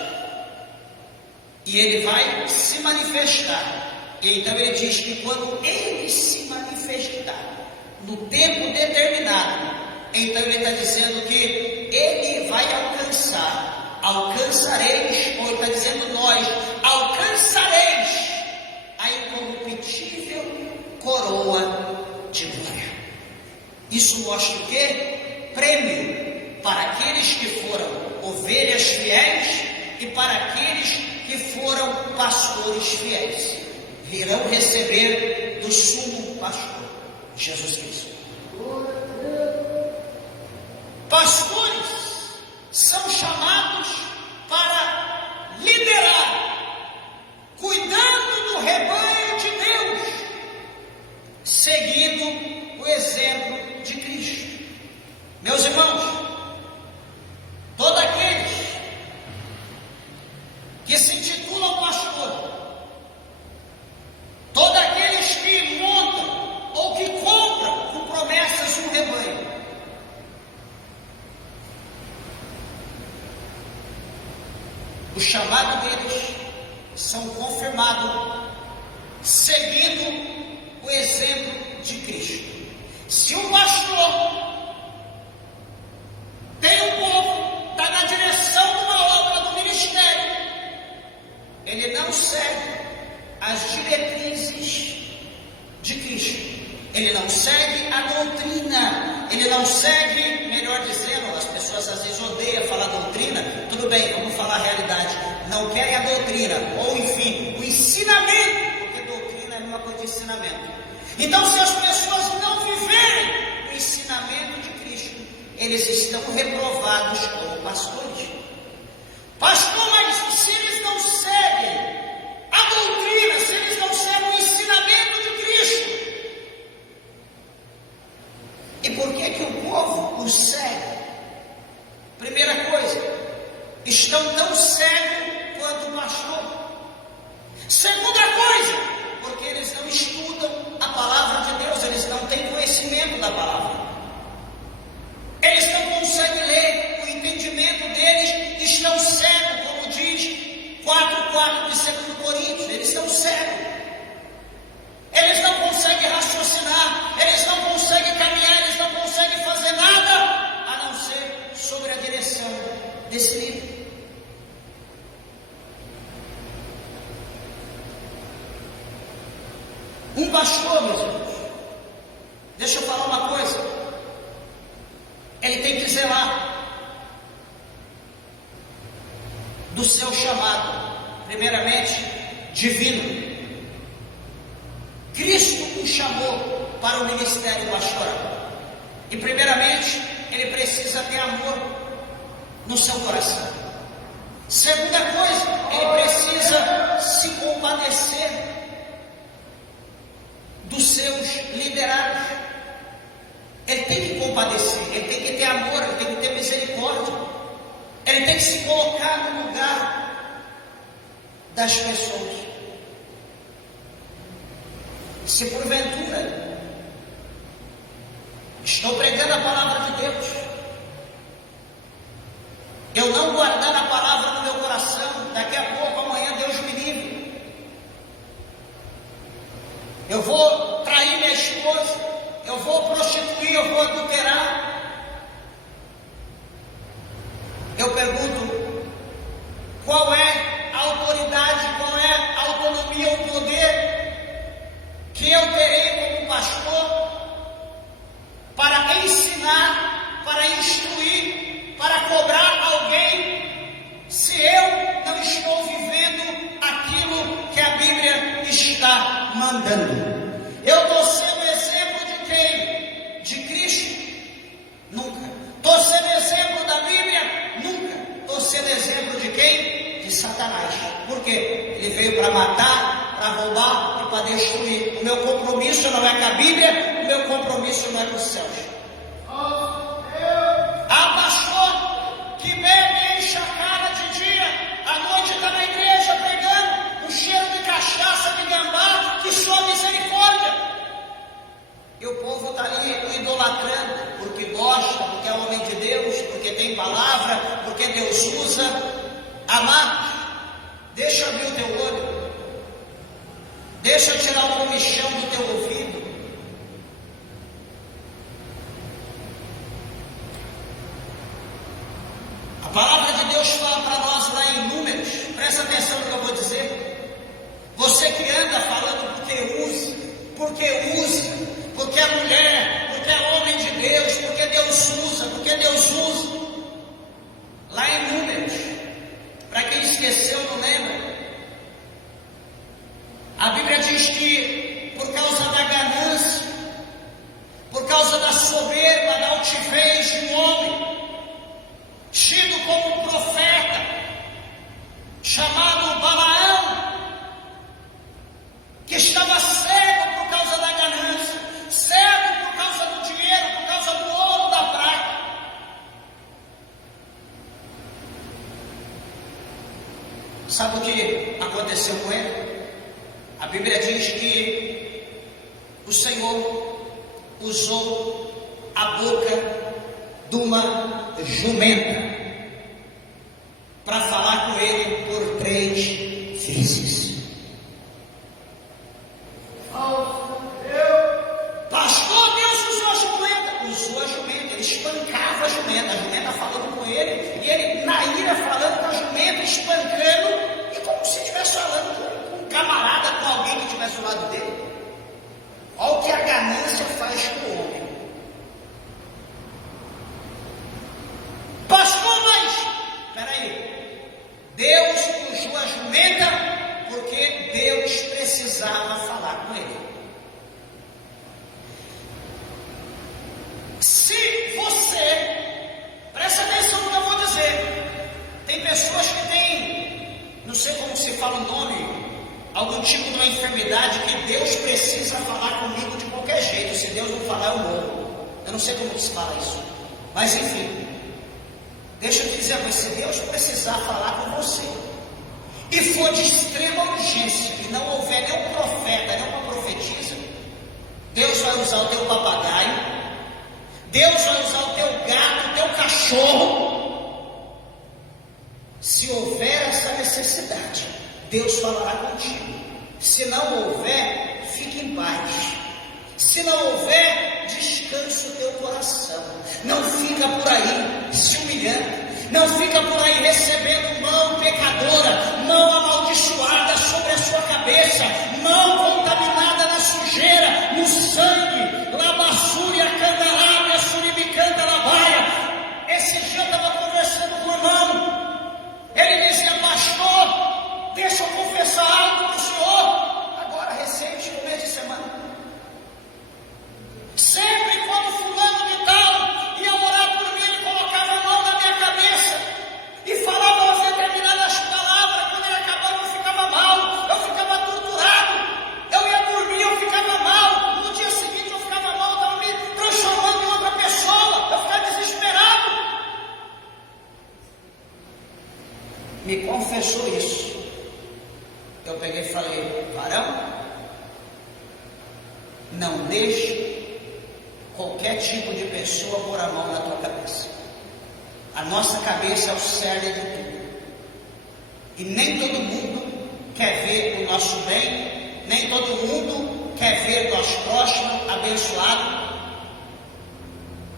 E ele vai se manifestar. E então ele diz que quando ele se manifestar no tempo determinado, então ele está dizendo que ele vai alcançareis, ou ele está dizendo nós, alcançareis a incorruptível coroa de glória. Isso mostra o quê? Prêmio para aqueles que foram ovelhas fiéis e para aqueles que foram pastores fiéis. Irão receber do sumo pastor, Jesus Cristo. Pastores são chamados para liderar, cuidando do rebanho de Deus, seguindo o exemplo de Cristo. Meus irmãos, todos aqueles que se intitulam pastor, todos aqueles que montam ou que compram com promessas um rebanho, o chamado deles são confirmados seguindo o exemplo de Cristo. Se um pastor tem um povo, está na direção de uma obra do ministério, ele não segue as diretrizes de Cristo, ele não segue a doutrina, ele não segue, melhor dizendo, as pessoas às vezes odeiam falar doutrina. Tudo bem, vamos falar a realidade, não querem a doutrina, ou enfim, o ensinamento, porque doutrina é uma coisa de ensinamento. Então, se as pessoas não viverem o ensinamento de Cristo, eles estão reprovados como pastores. Pastor, mas se eles não seguem a doutrina, se eles não seguem o ensinamento de Cristo, e por que o povo os segue? Primeira coisa, estão tão cegos quanto o pastor. Segunda coisa, porque eles não estudam a palavra de Deus, eles não têm conhecimento da palavra. Eles não conseguem ler, o entendimento deles estão cegos, como diz 4:4 de 2 Coríntios, eles estão cegos. Um pastor, meus irmãos, deixa eu falar uma coisa, ele tem que zelar do seu chamado, primeiramente divino. Cristo o chamou para o ministério pastoral, e primeiramente ele precisa ter amor no seu coração. Segunda coisa, ele precisa se compadecer dos seus liderados. Ele tem que compadecer, ele tem que ter amor, ele tem que ter misericórdia, ele tem que se colocar no lugar das pessoas. Se porventura estou pregando a palavra de Deus, eu não guardar a palavra no meu coração, daqui a pouco, amanhã, Deus me livre, eu vou trair minha esposa, eu vou prostituir, eu vou adulterar. Eu pergunto, qual é a autoridade, qual é a autonomia, o poder que eu terei como pastor para ensinar, para instruir, para cobrar alguém, se eu não estou vivendo aquilo que a Bíblia está mandando? Eu estou sendo exemplo de quem? De Cristo? Nunca. Estou sendo exemplo da Bíblia? Nunca. Estou sendo exemplo de quem? De Satanás. Por quê? Ele veio para matar, para roubar e para destruir. O meu compromisso não é com a Bíblia, o meu compromisso não é com os céus. Há pastor que bebe e enche a cara de dia, à noite está na igreja pregando, um cheiro de cachaça, de gambá, que só misericórdia. E o povo está ali idolatrando, porque gosta, porque é homem de Deus, porque tem palavra, porque Deus usa. Amados, deixa eu abrir o teu olho, deixa eu tirar o comichão do teu ouvido. A palavra de Deus fala para nós lá em Números, presta atenção no que eu vou dizer. Você que anda falando porque é mulher, porque é homem de Deus, porque Deus usa. Lá em Números, para quem esqueceu, não lembra, a Bíblia diz que por causa da ganância, por causa da soberba, da altivez de um homem, tido como profeta, chamado Balaão, que estava cego por causa da ganância, cego por causa do dinheiro, por causa do ouro, da prata. Sabe o que aconteceu com ele? A Bíblia diz que o Senhor usou a boca de uma jumenta para falar com ele por 3 vezes. Pastor, Deus usou a jumenta, ele espancava a jumenta falando com ele, e ele na ira falando com a jumenta, espancando, e como se estivesse falando com um camarada, com alguém que estivesse ao lado dele. Olha o que a ganância faz com o homem. Pastor, mas peraí, Deus usou a jumenta porque Deus precisava falar com ele. Se você, presta atenção no que eu vou dizer, tem pessoas que têm, não sei como se fala o nome, algum tipo de uma enfermidade que Deus precisa falar comigo de qualquer jeito, se Deus não falar eu morro. Eu não sei como se fala isso, mas enfim, deixa eu te dizer, mas se Deus precisar falar com você, e for de extrema urgência, e não houver nenhum profeta, nenhuma profetisa, Deus vai usar o teu papagaio, Deus vai usar o teu gato, o teu cachorro. Se houver essa necessidade, Deus falará contigo. Se não houver, fique em paz. Se não houver, descanse o teu coração. Não fica por aí se humilhando. Não fica por aí recebendo mão pecadora, mão amaldiçoada sobre a sua cabeça, mão contaminada na sujeira começou isso. Eu peguei e falei: varão, não deixe qualquer tipo de pessoa pôr a mão na tua cabeça. A nossa cabeça é o cerne de tudo. E nem todo mundo quer ver o nosso bem, nem todo mundo quer ver o nosso próximo abençoado.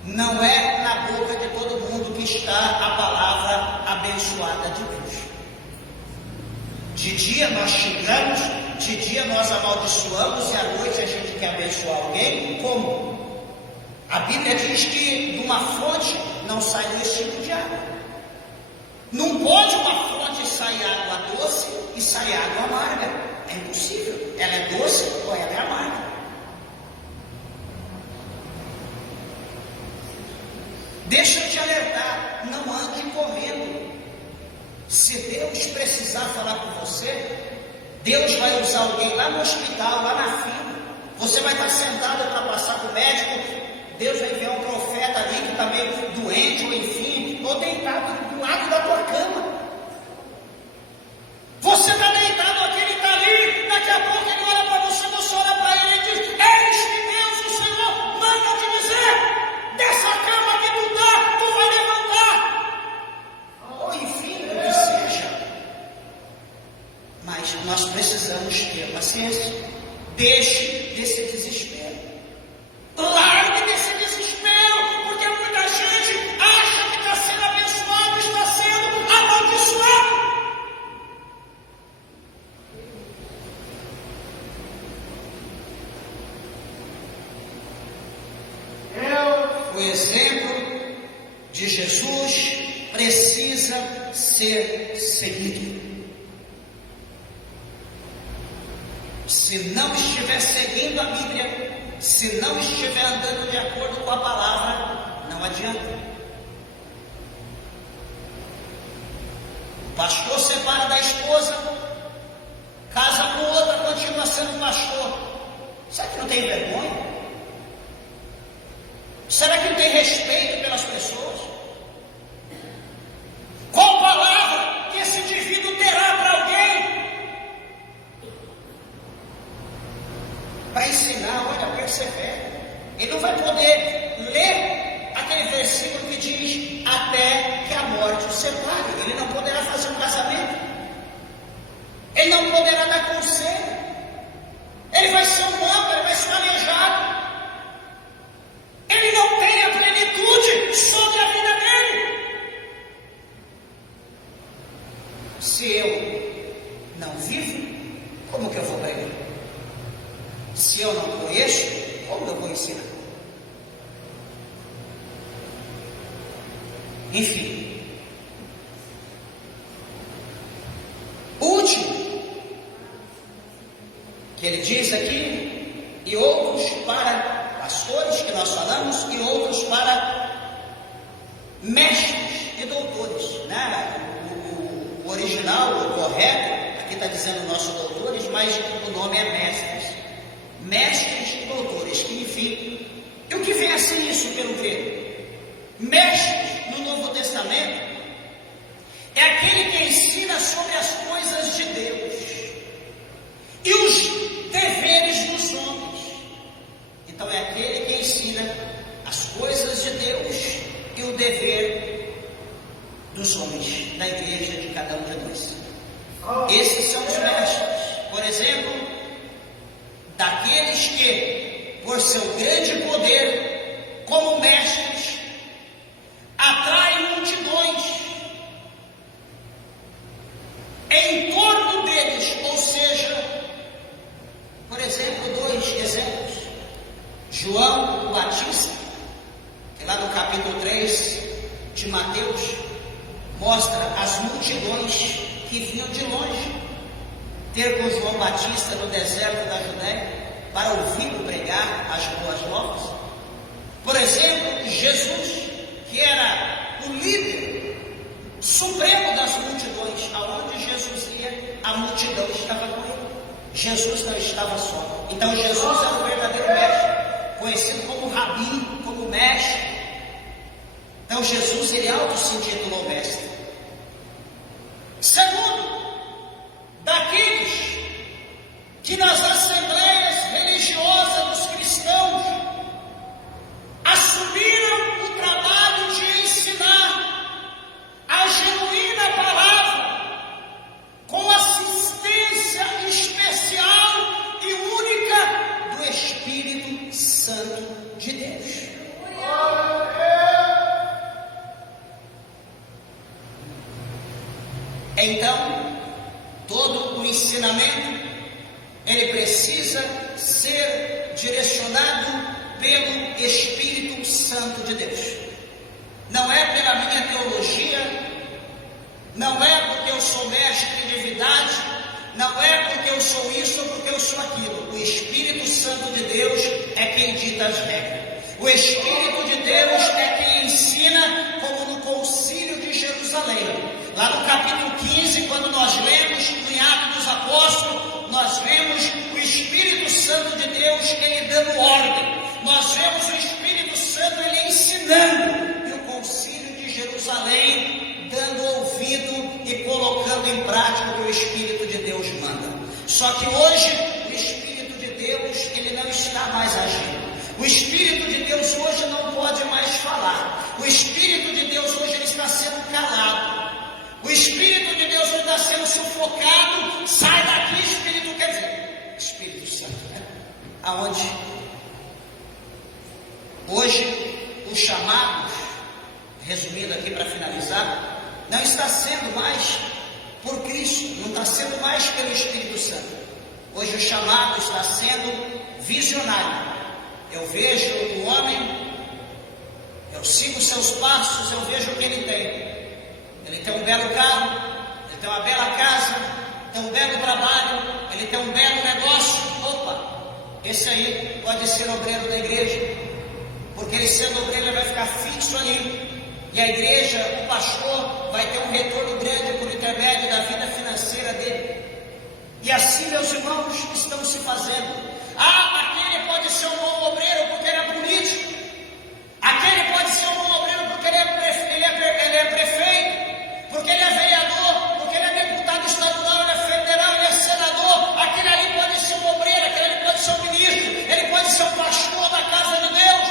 Não é na boca de todo mundo que está a palavra abençoada de Deus. De dia nós xingamos, de dia nós amaldiçoamos, e à noite a gente quer abençoar alguém. Como? A Bíblia diz que de uma fonte não sai dois tipos de água. Não pode uma fonte sair água doce e sair água amarga. É impossível. Ela é doce ou ela é amarga. Deixa eu te alertar, não ande comendo. Se Deus precisar falar com você, Deus vai usar alguém lá no hospital, lá na fila. Você vai estar sentado para passar para o médico. Deus vai enviar um profeta ali que está meio doente, ou enfim, ou deitado do lado da tua cama. Você está deitado, aquele está ali, daqui a pouco ele olha para você, você olha para ele e diz: eis que Deus, o Senhor, manda te dizer, dessa cama que tu está, tu vai levantar. Ou enfim, o que seja. Mas nós precisamos ter paciência. Deixe desse desespero. Largue desse desespero, porque muita gente acha que está sendo abençoado, está sendo amaldiçoado. O exemplo de Jesus precisa ser seguido. Se não estiver seguindo a Bíblia, se não estiver andando de acordo com a palavra, não adianta. O pastor separa da esposa, casa com outra, continua sendo pastor. Será que não tem vergonha? Será que não tem respeito pelas pessoas? Qual palavra que esse indivíduo terá para alguém? Para ensinar, olha, persevere. Ele não vai poder ler aquele versículo que diz: até que a morte o separe. Ele não poderá fazer um casamento. Ele não poderá dar conselho. Ele vai ser humano, ele vai ser aleijado. Ele não tem a plenitude sobre a vida dele. Se eu não vivo, como que eu vou pregar? Se eu não conheço, como eu vou ensinar? Enfim. O último que ele diz aqui: e outros para pastores, que nós falamos, e outros para mestres e doutores, né? O original, o correto, aqui está dizendo nossos doutores, mas o nome é mestres. Mestres e doutores, que enfim, e o que vem assim isso pelo grego? Mestres no Novo Testamento é aquele que ensina sobre as coisas de Deus e os deveres dos homens. Então é aquele que ensina as coisas de Deus e o dever dos homens, da igreja, de cada um de nós. Esses são os mestres. Por exemplo, daqueles que, por seu grande poder, como mestres, atraem multidões em torno deles, ou seja, por exemplo, dois exemplos. João o Batista, que lá no capítulo 3 de Mateus, mostra as multidões que vinham de longe ter com João Batista no deserto da Judéia para ouvi-lo pregar as boas novas. Por exemplo, Jesus, que era o líder supremo das multidões, aonde Jesus ia, a multidão estava com ele. Jesus não estava só. Então Jesus é o verdadeiro mestre, conhecido como Rabi, como mestre. Então Jesus, ele auto-se intitulou mestre. Segundo, nas assembleias religiosas dos cristãos assumiram o trabalho de ensinar a genuína palavra com assistência especial e única do Espírito Santo de Deus. Então, todo o ensinamento, ele precisa ser direcionado pelo Espírito Santo de Deus. Não é pela minha teologia, não é porque eu sou mestre em divindade, não é porque eu sou isso ou porque eu sou aquilo. O Espírito Santo de Deus é quem dita as regras. O Espírito de Deus é quem ensina, como no Concílio de Jerusalém. Lá no capítulo 15, quando nós lemos em Atos dos Apóstolos, nós vemos o Espírito Santo de Deus, ele dando ordem. Nós vemos o Espírito Santo, ele ensinando. E o Concílio de Jerusalém dando ouvido e colocando em prática o que o Espírito de Deus manda. Só que hoje, o Espírito de Deus, ele não está mais agindo. O Espírito de Deus hoje não pode mais falar. O Espírito de Deus hoje ele está sendo calado. O Espírito de Deus está sendo sufocado. Sai daqui, Espírito, quer dizer, Espírito Santo, né? Aonde? Hoje, os chamados, resumindo aqui para finalizar, não está sendo mais por Cristo, não está sendo mais pelo Espírito Santo. Hoje o chamado está sendo visionário. Eu vejo o homem, eu sigo seus passos, eu vejo o que ele tem. Ele tem um belo carro, ele tem uma bela casa, tem um belo trabalho, ele tem um belo negócio. Opa, esse aí pode ser obreiro da igreja, porque ele sendo obreiro ele vai ficar fixo ali. E a igreja, o pastor, vai ter um retorno grande por intermédio da vida financeira dele. E assim, meus irmãos, estão se fazendo. Aquele pode ser um bom obreiro porque ele é político. Aquele pode ser um bom obreiro porque ele é prefeito, porque ele é vereador, porque ele é deputado estadual, ele é federal, ele é senador. Aquele ali pode ser um obreiro, aquele ali pode ser um ministro, ele pode ser um pastor da casa de Deus.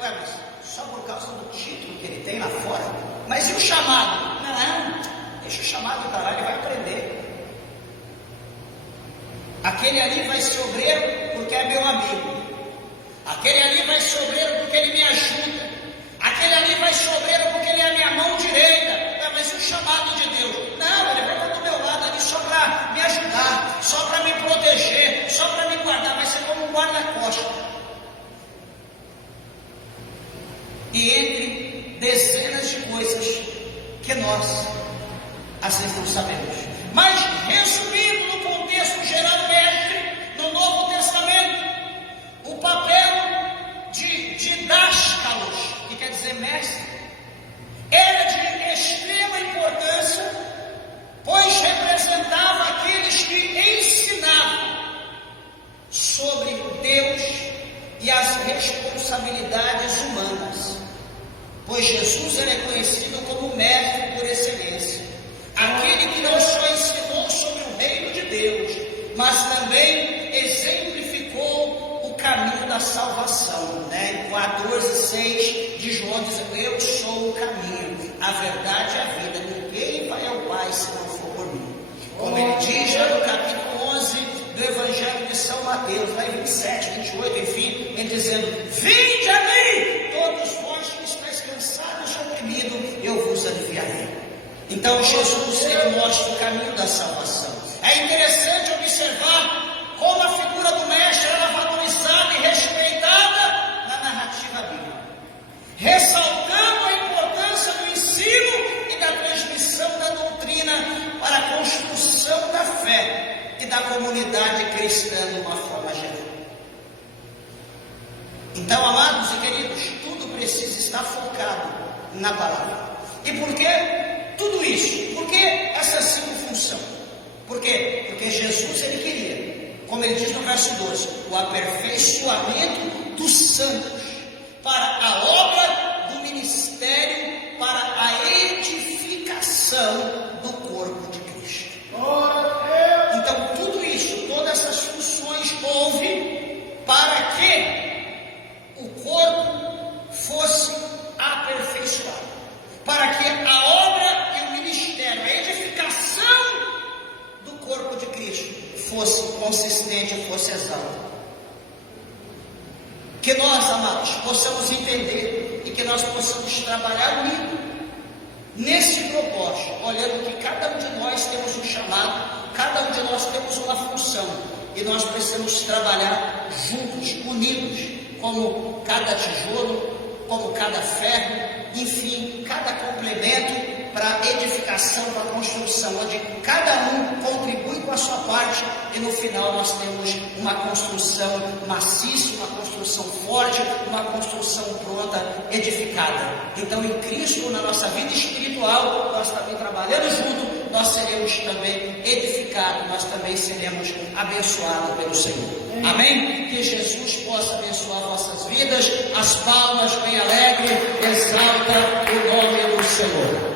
Ué, mas só por causa do título que ele tem lá fora? Mas e o chamado? Não, deixa o chamado para lá, ele vai aprender. Aquele ali vai ser obreiro porque é meu amigo. Aquele ali vai ser obreiro porque ele me ajuda. Aquele ali vai ser obreiro porque ele é a minha mão direita. Mas e o chamado de Deus? Não, ele vai estar do meu lado ali só para me ajudar, só para me proteger, só para me guardar. Vai ser como um guarda-costas. E entre dezenas de coisas que nós às vezes não sabemos. Mas resumindo no contexto geral, mestre, no Novo Testamento, o papel de didáscalos, que quer dizer mestre, era de extrema importância, pois representava aqueles que ensinavam sobre Deus e as responsabilidades humanas, pois Jesus era conhecido como mestre por excelência, aquele que não só ensinou sobre o reino de Deus, mas também exemplificou o caminho da salvação, né? Em 14:6 de João diz: eu sou o caminho, a verdade e a vida, ninguém vai ao Pai se não for por mim. Como ele diz já no capítulo 11 do Evangelho de São Mateus, lá em 27, 28, enfim, ele dizendo: vinde a mim, todos vós que estáis cansados e oprimidos, eu vos aliviarei. Então Jesus, ele mostra o caminho da salvação. É interessante observar como a figura do mestre era valorizada e respeitada na narrativa bíblica, ressaltando a importância do ensino e da transmissão da doutrina para a construção da fé e da comunidade cristã de uma forma geral. Então, amados e queridos, tudo precisa estar focado na palavra. E por quê? Tudo isso, por que essa simples função? Por quê? Porque Jesus, ele queria, como ele diz no verso 12, o aperfeiçoamento dos santos para a obra do ministério, para a edificação do corpo de Cristo. Então tudo isso, todas essas funções que o corpo fosse aperfeiçoado, para que a obra e o ministério, a edificação do corpo de Cristo fosse consistente, fosse exalta. Que nós, amados, possamos entender e que nós possamos trabalhar unidos nesse propósito, olhando que cada um de nós temos um chamado, cada um de nós temos uma função, e nós precisamos trabalhar juntos, unidos, como cada tijolo, como cada ferro, enfim, cada complemento para a edificação, para a construção, onde cada um contribui com a sua parte, e no final nós temos uma construção maciça, uma construção forte, uma construção pronta, edificada. Então, em Cristo, na nossa vida espiritual, nós também trabalhando junto, nós seremos também edificados, nós também seremos abençoados pelo Senhor. Amém? Que Jesus possa abençoar vossas vidas. As palmas bem alegre, exalta o nome do Senhor.